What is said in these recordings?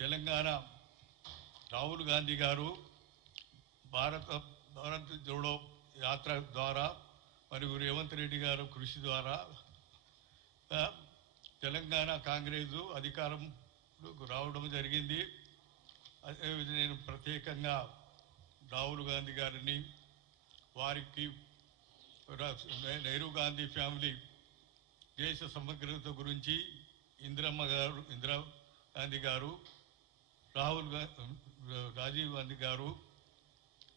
తెలంగాణ రాహుల్ గాంధీ గారు భారత్ జోడో యాత్ర ద్వారా మరియు రేవంత్ రెడ్డి గారు కృషి ద్వారా తెలంగాణ కాంగ్రెస్ అధికారం రావడం జరిగింది. అదేవిధంగా నేను ప్రత్యేకంగా రాహుల్ గాంధీ గారిని, వారికి నెహ్రూ గాంధీ ఫ్యామిలీ దేశ సమగ్రత గురించి ఇందిరా గాంధీ గారు, రాజీవ్ గాంధీ గారు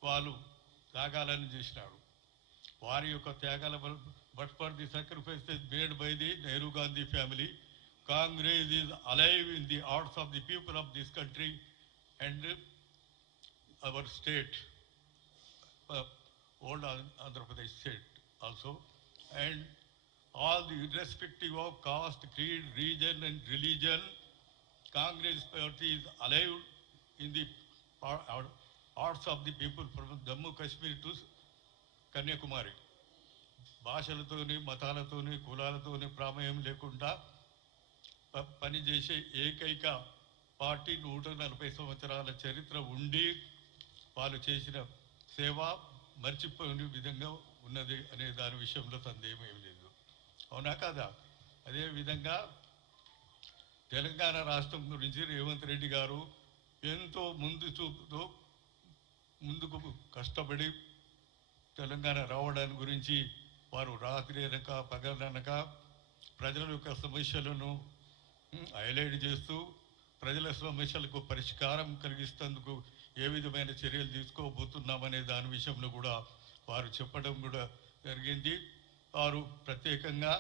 వాళ్ళు త్యాగాలను చేసినారు. వారి యొక్క త్యాగాల but for the sacrifices made by the Nehru Gandhi family, Congress is alive in the hearts of the people of this country and our state, old Andhra Pradesh state also, and all the irrespective of caste, creed, region and religion, Congress party is alive in the hearts of the people from Jammu Kashmir to Kanyakumari. భాషలతోని, మతాలతోని, కులాలతోని ప్రమేయం లేకుండా పనిచేసే ఏకైక party 140 సంవత్సరాల చరిత్ర ఉండి వాళ్ళు చేసిన సేవ మర్చిపోయే విధంగా ఉన్నది అనే దాని విషయంలో సందేహం ఏమి లేదు. అవునా కాదా? అదేవిధంగా తెలంగాణ రాష్ట్రం గురించి రేవంత్ రెడ్డి గారు ఎంతో ముందుకు కష్టపడి తెలంగాణ రావడానికి గురించి వారు రాత్రి అనక పగలనక ప్రజల యొక్క సమస్యలను హైలైట్ చేస్తూ ప్రజల సమస్యలకు పరిష్కారం కలిగిస్తేందుకు ఏ విధమైన చర్యలు తీసుకోబోతున్నామనే దాని విషయంలో కూడా వారు చెప్పడం కూడా జరిగింది. వారు ప్రత్యేకంగా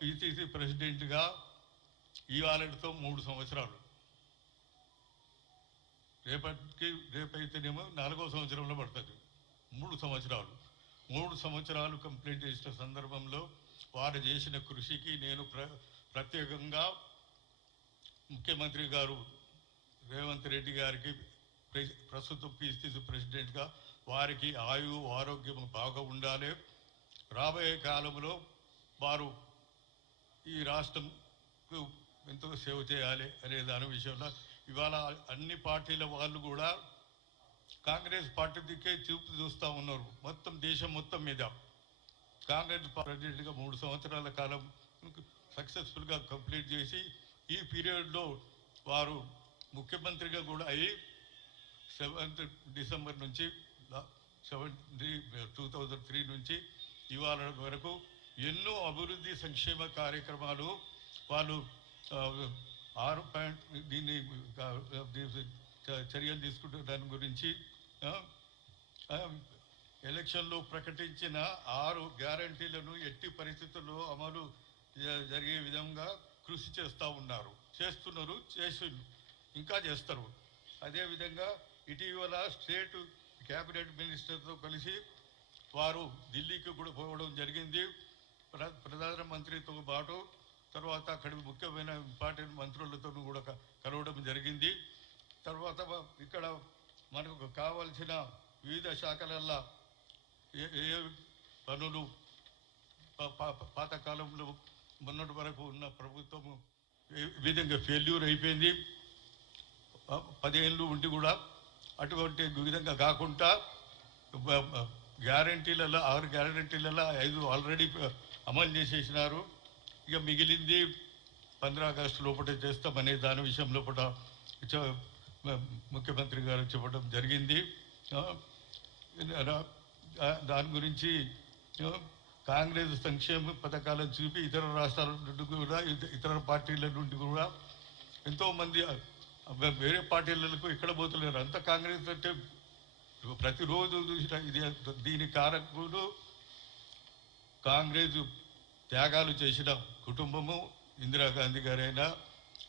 పిసిసి ప్రెసిడెంట్గా ఇవాళతో 3 సంవత్సరాలు, రేపైతేనేమో 4వ సంవత్సరంలో పడుతుంది. 3 సంవత్సరాలు కంప్లీట్ చేసిన సందర్భంలో వారు చేసిన కృషికి నేను ప్రత్యేకంగా ముఖ్యమంత్రి గారు రేవంత్ రెడ్డి గారికి, ప్రస్తుతం పిసిసి ప్రెసిడెంట్గా వారికి ఆరోగ్యం బాగా ఉండాలి, రాబోయే కాలంలో వారు ఈ రాష్ట్రంకు ఎంతో సేవ చేయాలి అనే దాని విషయంలో ఇవాళ అన్ని పార్టీల వాళ్ళు కూడా కాంగ్రెస్ పార్టీ దిక్కే చూస్తూ ఉన్నారు. మొత్తం దేశం మొత్తం మీద కాంగ్రెస్ ప్రెసిడెంట్గా 3 సంవత్సరాల కాలం సక్సెస్ఫుల్గా కంప్లీట్ చేసి ఈ పీరియడ్లో వారు ముఖ్యమంత్రిగా కూడా అయ్యి 7th డిసెంబర్ నుంచి 2003 నుంచి ఇవాళ వరకు ఎన్నో అభివృద్ధి సంక్షేమ కార్యక్రమాలు వాళ్ళు 6 దీన్ని చర్యలు తీసుకుంటే దాని గురించి ఎలక్షన్లో ప్రకటించిన 6 గ్యారంటీలను ఎట్టి పరిస్థితుల్లో అమలు జరిగే విధంగా కృషి చేస్తున్నారు, ఇంకా చేస్తారు. అదేవిధంగా ఇటీవల స్టేట్ క్యాబినెట్ మినిస్టర్తో కలిసి వారు ఢిల్లీకి కూడా పోవడం జరిగింది. ప్రధానమంత్రితో పాటు తర్వాత అక్కడి ముఖ్యమైన ఇంపార్టెంట్ మంత్రులతో కూడా కలవడం జరిగింది. తర్వాత ఇక్కడ మనకు కావాల్సిన వివిధ శాఖలల్లో ఏ పనులు పాతకాలంలో మొన్నటి వరకు ఉన్న ప్రభుత్వము ఏ విధంగా ఫెయిల్యూర్ అయిపోయింది, 10 ఏళ్ళు ఉండి కూడా అటువంటి విధంగా కాకుండా గ్యారంటీలలో 6 గ్యారంటీలలో 5 ఆల్రెడీ అమలు చేసేసినారు. ఇక మిగిలింది 15 ఆగస్టు లోపల చేస్తామనే దాని విషయం లోపల ముఖ్యమంత్రి గారు చెప్పడం జరిగింది. దాని గురించి కాంగ్రెస్ సంక్షేమ పథకాలను చూపి ఇతర రాష్ట్రాల నుండి కూడా, ఇతర పార్టీల నుండి కూడా ఎంతోమంది వేరే పార్టీలకు ఇక్కడ పోతున్నారు. అంతా కాంగ్రెస్ అంటే ప్రతిరోజు చూసిన ఇది. దీని కారకులు కాంగ్రెస్ త్యాగాలు చేసిన కుటుంబము, ఇందిరాగాంధీ గారైనా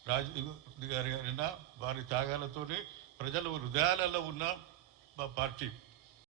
రాజీవ్ గాంధీ గారైనా వారి త్యాగాలతోనే ప్రజల హృదయాలలో ఉన్న పార్టీ.